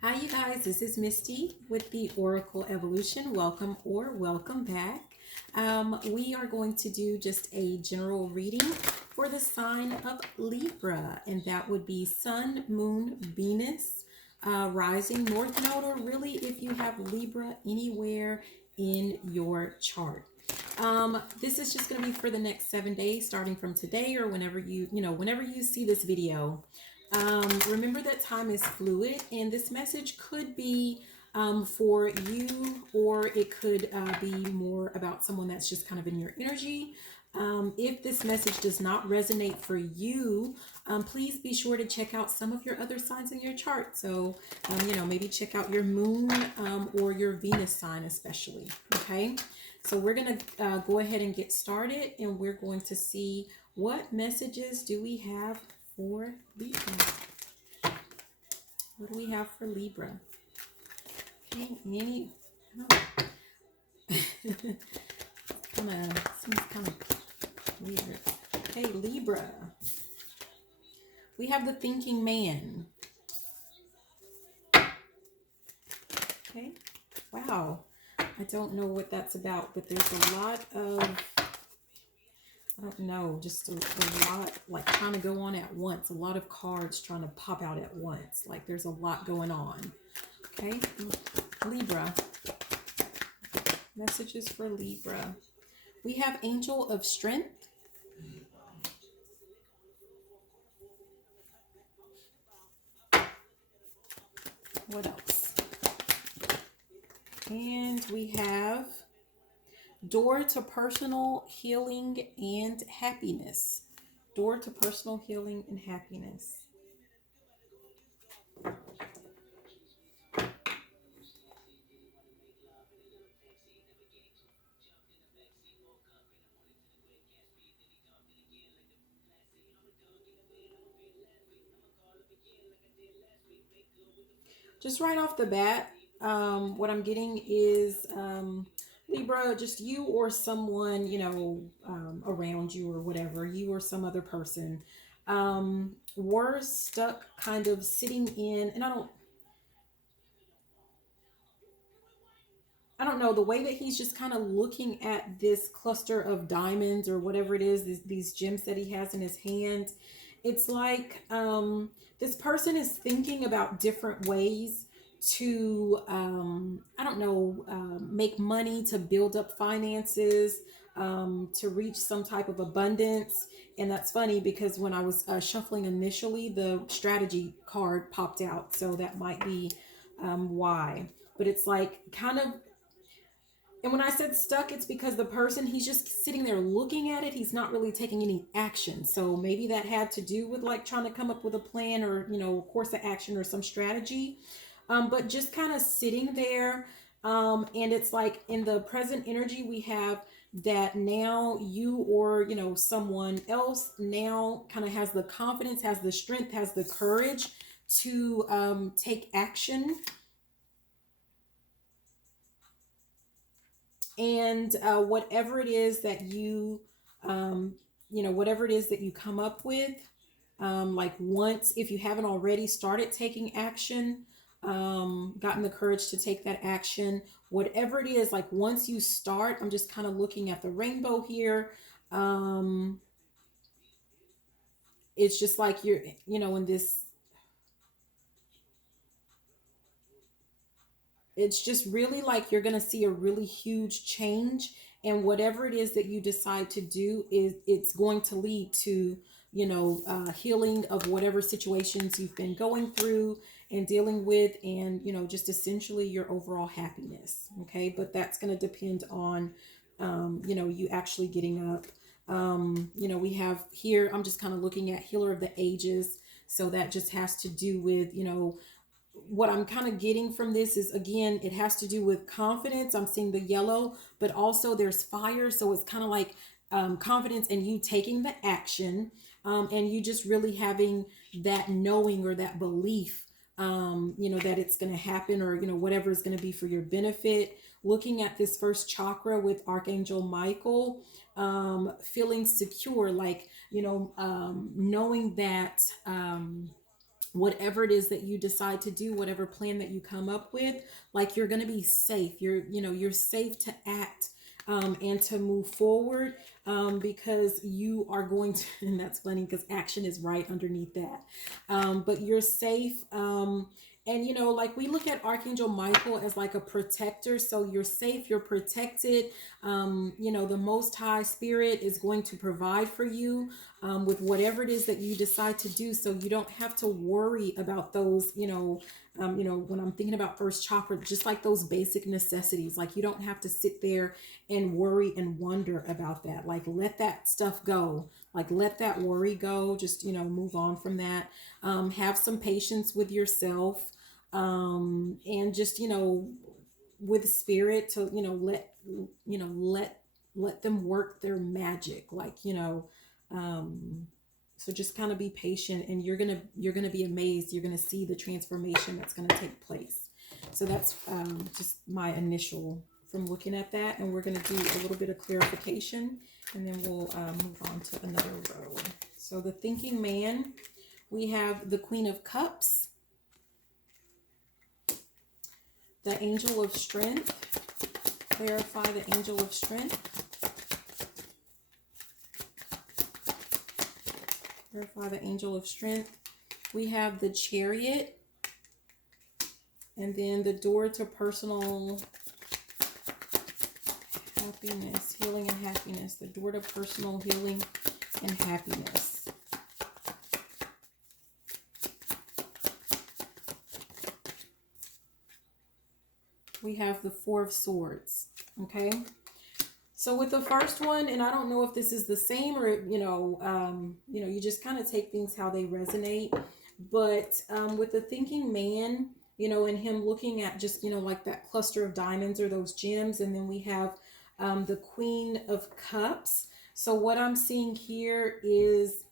Hi, you guys. This is Misty with the Oracle Evolution. Welcome or welcome back. We are going to do just a general reading for the sign of Libra, and that would be Sun, Moon, Venus, rising, North Node, or really if you have Libra anywhere in your chart. This is just going to be for the next 7 days, starting from today or whenever you see this video. Remember that time is fluid, and this message could be for you, or it could be more about someone that's just kind of in your energy. If this message does not resonate for you, please be sure to check out some of your other signs in your chart. So, maybe check out your moon or your Venus sign, especially. Okay. So we're going to go ahead and get started, and we're going to see what messages do we have for Libra. What do we have for Libra? Okay, seems kind of weird. Okay, Libra. We have the thinking man. Okay, wow. I don't know what that's about, but there's a lot of, I don't know, just a lot like trying to go on at once. A lot of cards trying to pop out at once. Like there's a lot going on. Okay, Libra. Messages for Libra. We have Angel of Strength. What else? And we have Door to Personal Healing and Happiness. Door to Personal Healing and Happiness. Just right off the bat, what I'm getting is Libra, just you or someone, around you or whatever, you or some other person, were stuck kind of sitting in, and I don't know, the way that he's just kind of looking at this cluster of diamonds or whatever it is, these gems that he has in his hand. It's like this person is thinking about different ways to, I don't know, make money, to build up finances, to reach some type of abundance. And that's funny because when I was shuffling initially, the strategy card popped out. So that might be why. But it's like kind of, and when I said stuck, it's because the person, he's just sitting there looking at it. He's not really taking any action. So maybe that had to do with like trying to come up with a plan or, course of action or some strategy. But just kind of sitting there. And it's like in the present energy, we have that now you or, someone else now kind of has the confidence, has the strength, has the courage to take action. And whatever it is that whatever it is that you come up with, like once, if you haven't already started taking action, gotten the courage to take that action, whatever it is, like once you start, I'm just kind of looking at the rainbow here. It's just like you're, in this, it's just really like you're going to see a really huge change, and whatever it is that you decide to do, is it's going to lead to healing of whatever situations you've been going through and dealing with, and just essentially your overall happiness. Okay, but that's going to depend on you actually getting up. We have here, I'm just kind of looking at Healer of the Ages, so that just has to do with what I'm kind of getting from this is, again, it has to do with confidence. I'm seeing the yellow, but also there's fire. So it's kind of like confidence and you taking the action, and you just really having that knowing or that belief, that it's going to happen, or, whatever is going to be for your benefit. Looking at this first chakra with Archangel Michael, feeling secure, like, knowing that, whatever it is that you decide to do, whatever plan that you come up with, like you're going to be safe. You're safe to act and to move forward because you are going to, and that's funny because action is right underneath that. But you're safe. And, like we look at Archangel Michael as like a protector. So you're safe, you're protected. The Most High Spirit is going to provide for you with whatever it is that you decide to do. So you don't have to worry about those, when I'm thinking about first chakra, just like those basic necessities, like you don't have to sit there and worry and wonder about that. Like, let that stuff go. Like, let that worry go. Just, move on from that. Have some patience with yourself. And just, with spirit to, let them work their magic. Like, so just kind of be patient, and you're going to be amazed. You're going to see the transformation that's going to take place. So that's just my initial from looking at that. And we're going to do a little bit of clarification, and then we'll move on to another row. So the thinking man, we have the Queen of Cups, the Angel of Strength. Clarify the Angel of Strength. Clarify the Angel of Strength. We have the Chariot, and then the door to personal happiness, healing and happiness. The door to personal healing and happiness. We have the Four of Swords. Okay. So with the first one, and I don't know if this is the same or, you just kind of take things how they resonate. But with the thinking man, and him looking at just, like that cluster of diamonds or those gems. And then we have the Queen of Cups. So what I'm seeing here is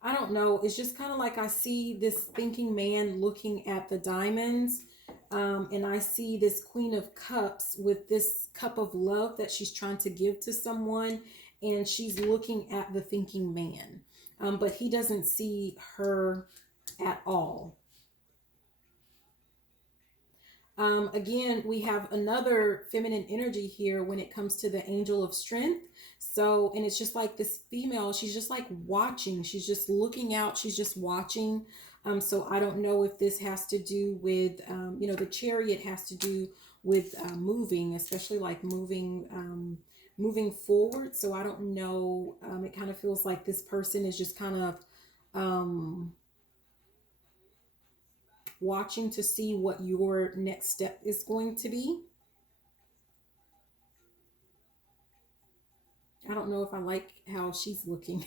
I don't know. It's just kind of like I see this thinking man looking at the diamonds. And I see this Queen of Cups with this cup of love that she's trying to give to someone. And she's looking at the thinking man. But he doesn't see her at all. Again, we have another feminine energy here when it comes to the Angel of Strength. So, and it's just like this female, she's just like watching. She's just looking out. She's just watching. So I don't know if this has to do with, the Chariot has to do with moving, especially like moving forward. So I don't know. It kind of feels like this person is just kind of watching to see what your next step is going to be. I don't know if I like how she's looking,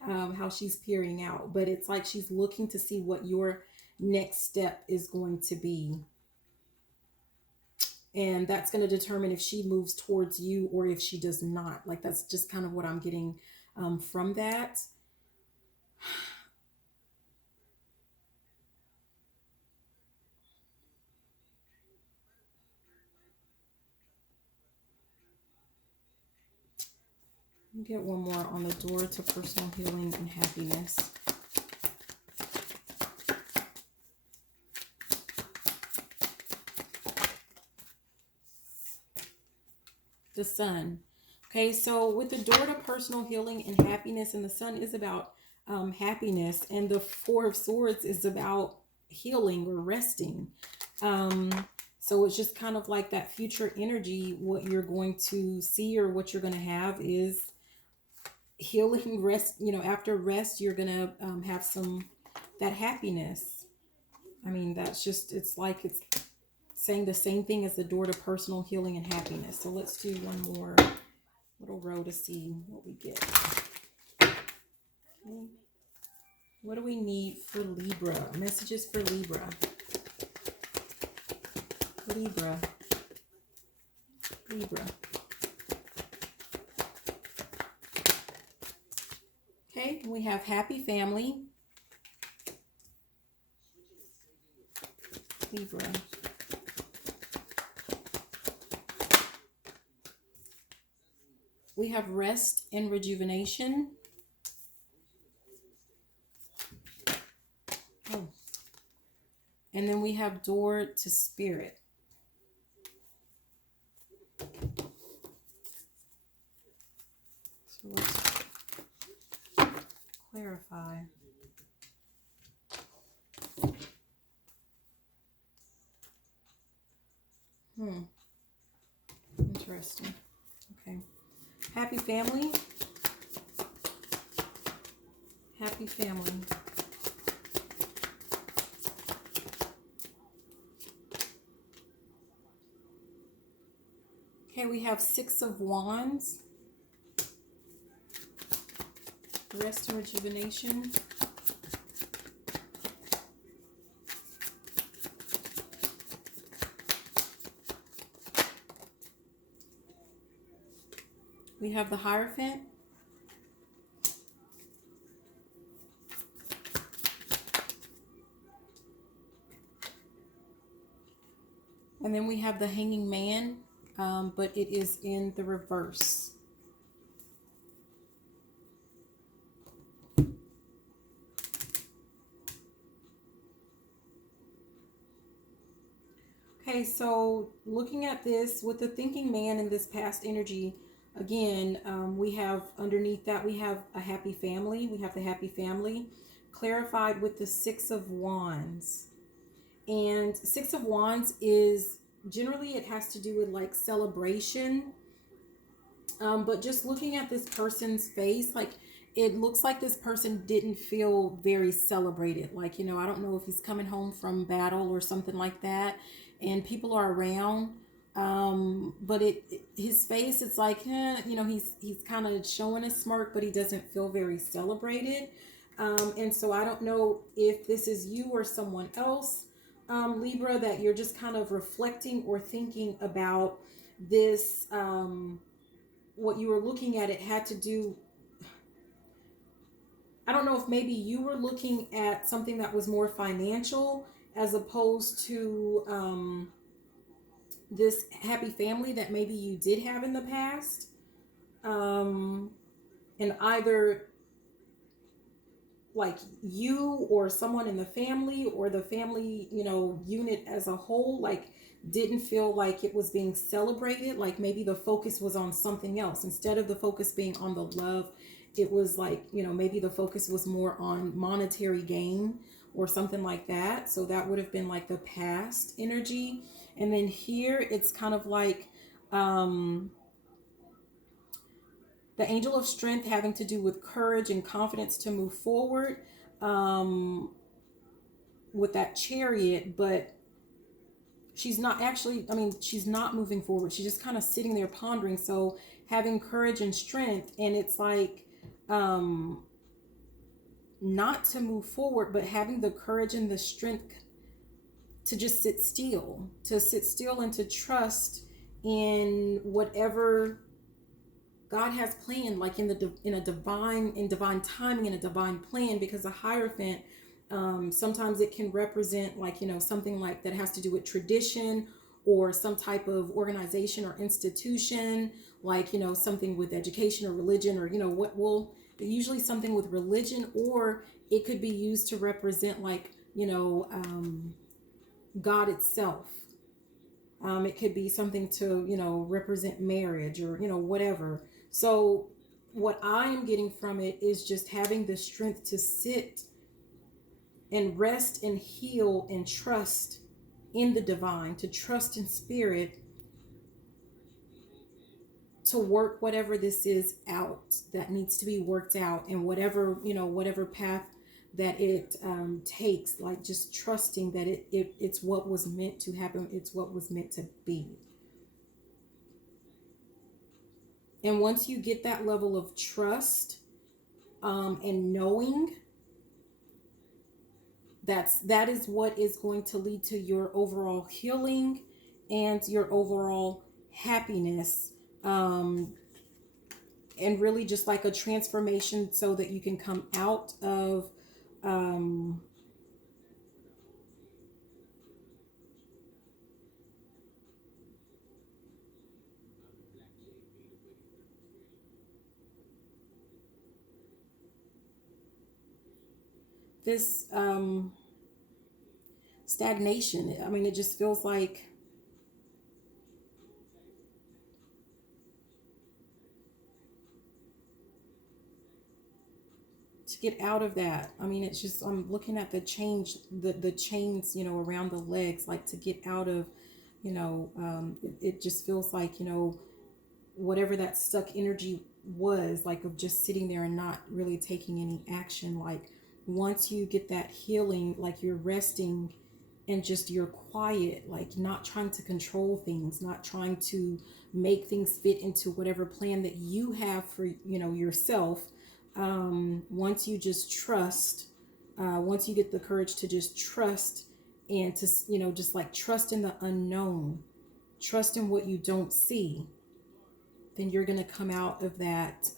how she's peering out, but it's like she's looking to see what your next step is going to be. And that's going to determine if she moves towards you or if she does not. Like, that's just kind of what I'm getting from that. Get one more on the door to personal healing and happiness. The Sun. Okay, so with the door to personal healing and happiness, and the Sun is about happiness, and the Four of Swords is about healing or resting. So it's just kind of like that future energy. What you're going to see or what you're going to have is healing, rest. After rest, you're going to have that happiness. I mean, that's just, it's like it's saying the same thing as the door to personal healing and happiness. So let's do one more little row to see what we get. Okay. What do we need for Libra? Messages for Libra. Libra. Okay, we have happy family. Libra. We have rest and rejuvenation. Oh. And then we have door to spirit. So let's clarify. Interesting. Okay. Happy family. Happy family. Okay, we have Six of Wands. Rest and rejuvenation. We have the Hierophant. And then we have the Hanging Man, but it is in the reverse. Okay, so looking at this with the Thinking Man in this past energy, again, we have underneath that, we have a happy family. We have the happy family clarified with the Six of Wands. And Six of Wands is generally, it has to do with like celebration. But just looking at this person's face, like it looks like this person didn't feel very celebrated. Like, you know, I don't know if he's coming home from battle or something like that, and people are around. But his face, it's like, you know, he's kind of showing a smirk, but he doesn't feel very celebrated. And so I don't know if this is you or someone else, Libra, that you're just kind of reflecting or thinking about this. What you were looking at, it had to do, I don't know if maybe you were looking at something that was more financial as opposed to this happy family that maybe you did have in the past. And either like you or someone in the family or the family, you know, unit as a whole, like didn't feel like it was being celebrated. Like maybe the focus was on something else instead of the focus being on the love. It was like, you know, maybe the focus was more on monetary gain or something like that. So that would have been like the past energy. And then here it's kind of like the Angel of Strength having to do with courage and confidence to move forward, with that Chariot, but she's not actually, I mean, she's not moving forward. She's just kind of sitting there pondering. So having courage and strength, and it's like not to move forward, but having the courage and the strength to just sit still, and to trust in whatever God has planned, like in divine timing and a divine plan. Because a Hierophant, sometimes it can represent like, you know, something like that has to do with tradition or some type of organization or institution, like, you know, something with education or religion, or, you know, what will usually something with religion, or it could be used to represent like, you know, God itself. It could be something to, you know, represent marriage or, you know, whatever. So what I am getting from it is just having the strength to sit and rest and heal and trust in the divine, to trust in spirit, to work whatever this is out that needs to be worked out, and whatever, you know, whatever path that it takes, like just trusting that it's what was meant to happen. It's what was meant to be. And once you get that level of trust and knowing, that is what is going to lead to your overall healing and your overall happiness, and really just like a transformation so that you can come out of this stagnation. I mean, it just feels like to get out of that. I mean, it's just, I'm looking at the the chains, you know, around the legs, like to get out of, you know, it just feels like, you know, whatever that stuck energy was, like of just sitting there and not really taking any action. Like once you get that healing, like you're resting and just you're quiet, like not trying to control things, not trying to make things fit into whatever plan that you have for, you know, yourself. Once you just trust, once you get the courage to just trust and to, you know, just like trust in the unknown, trust in what you don't see, then you're going to come out of that,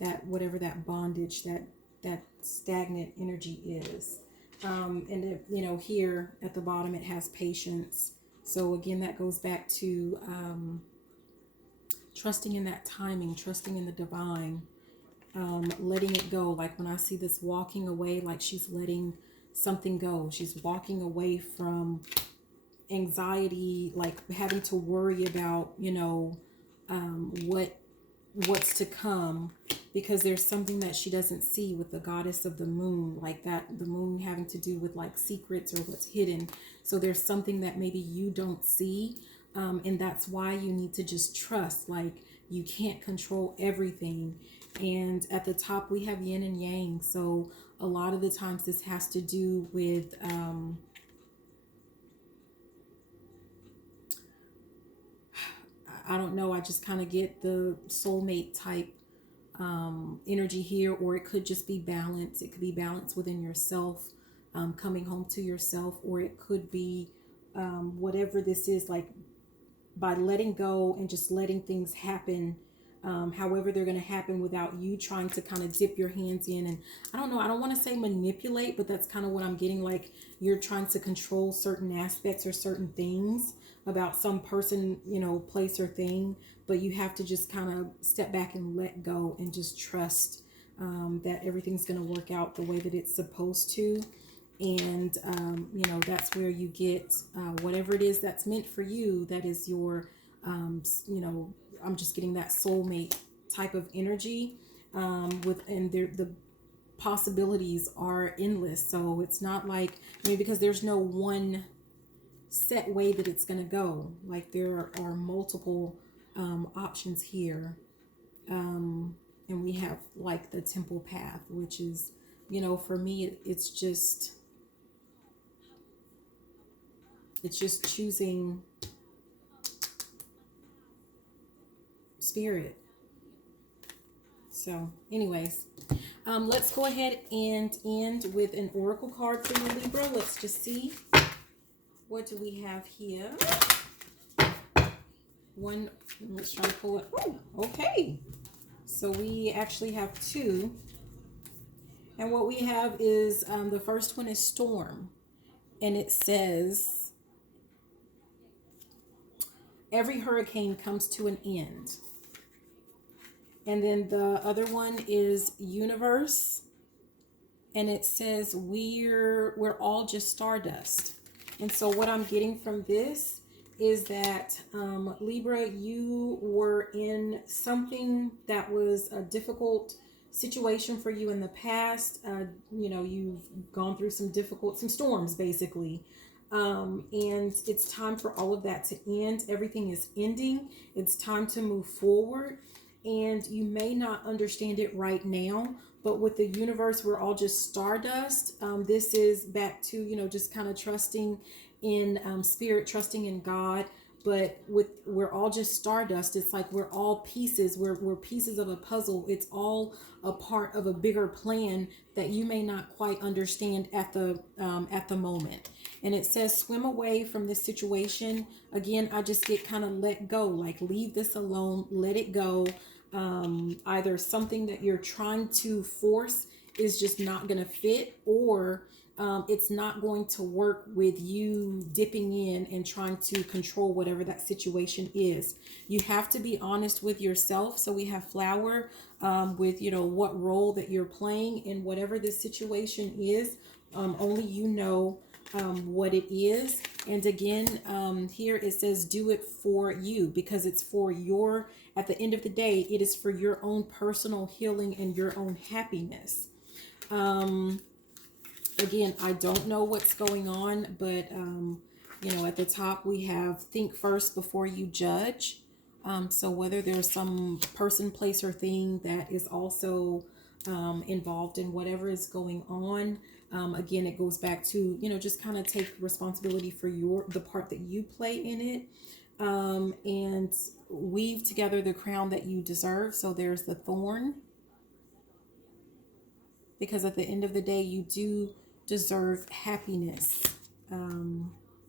that whatever that bondage, that stagnant energy is. And it, you know, here at the bottom it has patience. So again, that goes back to trusting in that timing, trusting in the divine, letting it go. Like when I see this walking away, like she's letting something go. She's walking away from anxiety, like having to worry about, you know, what's to come, because there's something that she doesn't see with the goddess of the moon, like that, the moon having to do with like secrets or what's hidden. So there's something that maybe you don't see, and that's why you need to just trust. Like you can't control everything. And at the top we have yin and yang, so a lot of the times this has to do with I don't know, I just kind of get the soulmate type energy here, or it could just be balance. It could be balance within yourself, coming home to yourself, or it could be whatever this is, like by letting go and just letting things happen, however they're going to happen, without you trying to kind of dip your hands in. And I don't know, I don't want to say manipulate, but that's kind of what I'm getting. Like you're trying to control certain aspects or certain things about some person, you know, place or thing, but you have to just kind of step back and let go and just trust that everything's going to work out the way that it's supposed to. And you know, that's where you get whatever it is that's meant for you, that is your you know, I'm just getting that soulmate type of energy, and the possibilities are endless. So it's not like, I mean, because there's no one set way that it's going to go. Like there are multiple options here. And we have like the temple path, which is, you know, for me, it's just choosing spirit. So anyways, let's go ahead and end with an oracle card for you, Libra. Let's just see, what do we have here? One, let's try to pull it. Oh, okay. So we actually have two. And what we have is, the first one is storm. And it says, every hurricane comes to an end. And then the other one is universe. And it says, we're all just stardust. And so what I'm getting from this is that, Libra, you were in something that was a difficult situation for you in the past. You know, you've gone through some storms, basically. And it's time for all of that to end. Everything is ending. It's time to move forward. And you may not understand it right now, but with the universe, we're all just stardust. This is back to, you know, just kind of trusting in spirit, trusting in God. But we're all just stardust. It's like we're all pieces. We're pieces of a puzzle. It's all a part of a bigger plan that you may not quite understand at the moment. And it says, swim away from this situation. Again, I just get kind of let go, like leave this alone, let it go. Either something that you're trying to force is just not going to fit, or it's not going to work with you dipping in and trying to control whatever that situation is. You have to be honest with yourself. So we have flower with, what role that you're playing in whatever this situation is. Only you know what it is. And again, here it says do it for you, because it's for your, at the end of the day, it is for your own personal healing and your own happiness. Again, I don't know what's going on, but at the top we have think first before you judge. So whether there's some person, place, or thing that is also involved in whatever is going on. Again, it goes back to, just kind of take responsibility for the part that you play in it, and weave together the crown that you deserve. So there's the thorn, because at the end of the day, you do deserve happiness.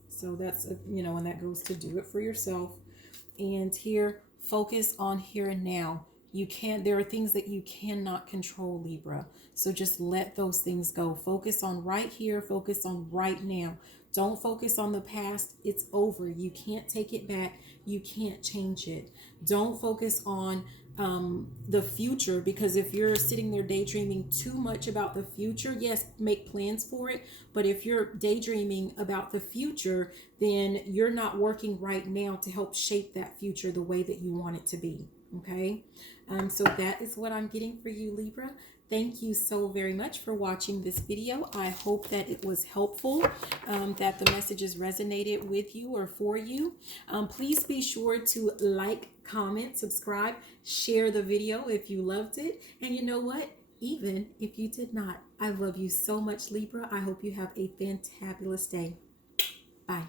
So that's, and that goes to do it for yourself. And here, focus on here and now. There are things that you cannot control, Libra. So just let those things go. Focus on right here. Focus on right now. Don't focus on the past. It's over. You can't take it back. You can't change it. Don't focus on the future, because if you're sitting there daydreaming too much about the future, yes, make plans for it, but if you're daydreaming about the future, then you're not working right now to help shape that future the way that you want it to be. Okay, so that is what I'm getting for you, Libra. Thank you so very much for watching this video. I hope that it was helpful, that the messages resonated with you or for you. Please be sure to like, comment, subscribe, share the video if you loved it. And you know what? Even if you did not, I love you so much, Libra. I hope you have a fantabulous day. Bye.